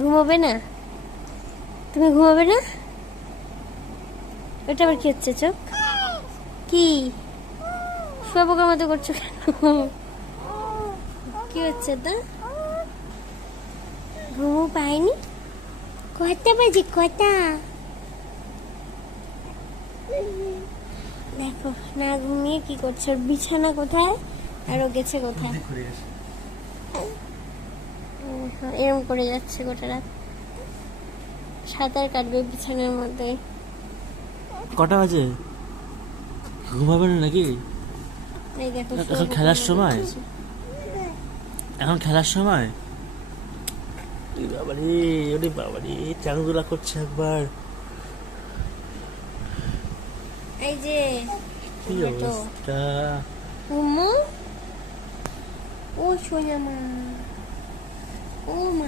ঘুমাবে না? তুমি ঘুমাবে না? এটা আবার কি হচ্ছে চোখ? কি শুয়াপোকার মতো করছো কেন? কি হচ্ছে তো? ঘুমও পাইনি? কটা বাজে কটা? দেখো না ঘুমিয়ে কি করছে, ওর বিছানা কোথায় আর ও গেছে কোথায়? এরম করে যাচ্ছে গোটা রাত, সাঁতার কাটবে বিছানার মধ্যে। কটা বাজে? ঘুমাবে না নাকি? এই দেখো এখন খেলার সময়, এখন খেলার সময়। বাবারে ওরে বাবারে, চাঁদুলা করছে একবার। এই যে কি অবস্থা! উম্মু, ও সোনা মা, ও মা।